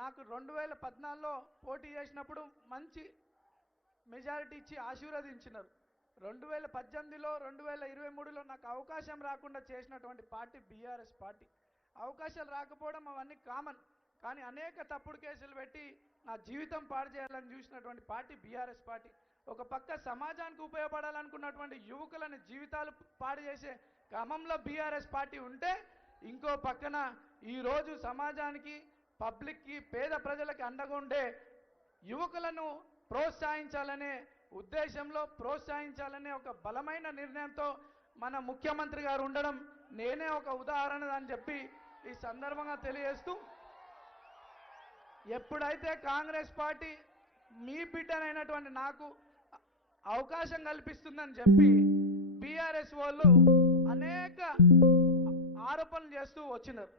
నాకు రెండు వేల పద్నాలుగులో పోటీ చేసినప్పుడు మంచి మెజారిటీ ఇచ్చి ఆశీర్వదించినారు. రెండు వేల పద్దెనిమిదిలో రెండు వేల ఇరవై మూడులో నాకు అవకాశం రాకుండా చేసినటువంటి పార్టీ బీఆర్ఎస్ పార్టీ. అవకాశాలు రాకపోవడం అవన్నీ కామన్. కానీ అనేక తప్పుడు కేసులు పెట్టి నా జీవితం పాడు చేయాలని చూసినటువంటి పార్టీ బీఆర్ఎస్ పార్టీ. ఒక పక్క సమాజానికి ఉపయోగపడాలనుకున్నటువంటి యువకులని జీవితాలు పాడు చేసే క్రమంలో బీఆర్ఎస్ పార్టీ ఉంటే ఇంకో పక్కన ఈరోజు సమాజానికి పబ్లిక్కి పేద ప్రజలకు అండగా ఉండే యువకులను ప్రోత్సహించాలనే ఉద్దేశంలో ప్రోత్సహించాలనే ఒక బలమైన నిర్ణయంతో మన ముఖ్యమంత్రి గారు ఉండడం నేనే ఒక ఉదాహరణ అని చెప్పి ఈ సందర్భంగా తెలియజేస్తూ ఎప్పుడైతే కాంగ్రెస్ పార్టీ మీ బిడ్డనైనటువంటి నాకు అవకాశం కల్పిస్తుందని చెప్పి బీఆర్ఎస్ వాళ్ళు అనేక ఆరోపణలు చేస్తూ వచ్చినారు.